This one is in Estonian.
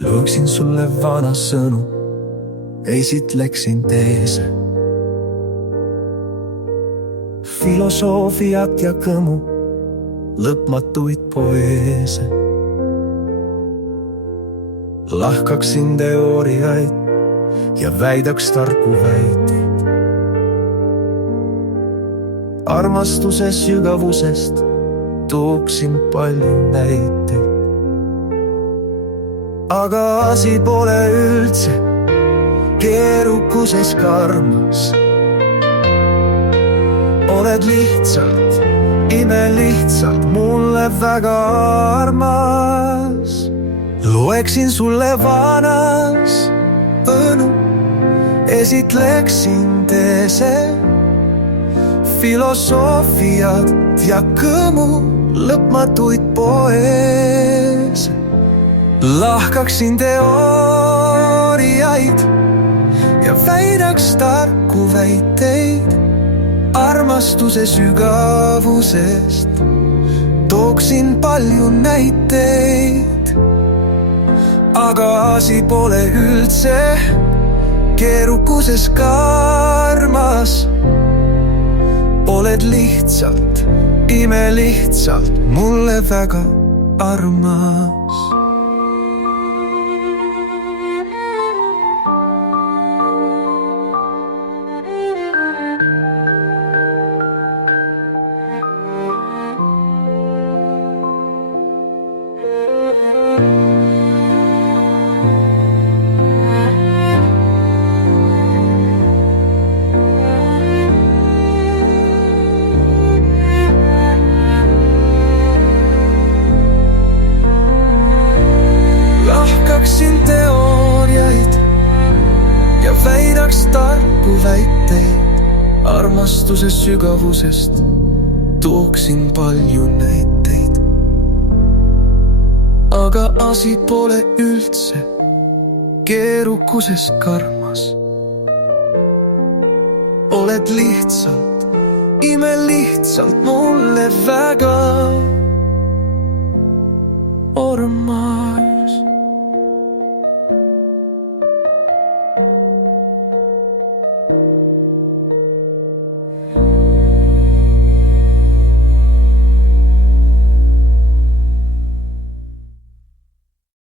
Looksin sulle vana sõnu, esitleksin teese. Filosoofiat ja kõmu, lõpmatuid poeese. Lahkaksin teooriaid ja väidaks tarku väiteid. Armastuse sügavusest tooksin palju näiteid. Aga asi pole üldse keerukuses karmas. Oled lihtsalt, imelihtsalt mulle väga armas. Loeksin sulle vanas õnu, esitleksin teese. Filosoofiat ja kõmu, lõpmatuid poeese. Lahkaksin teooriaid ja väidaks tarku väiteid. Armastuse sügavusest tooksin palju näiteid. Aga asi pole üldse keerukuses karmas. Oled lihtsalt, imelihtsalt mulle väga armas. Lahkaksin teooriaid ja väidaks tarku väiteid. Armastuse sügavusest tooksin palju näiteid. Aga asi pole üldse keerukuses karmas. Oled lihtsalt, imelihtsalt mulle väga armas.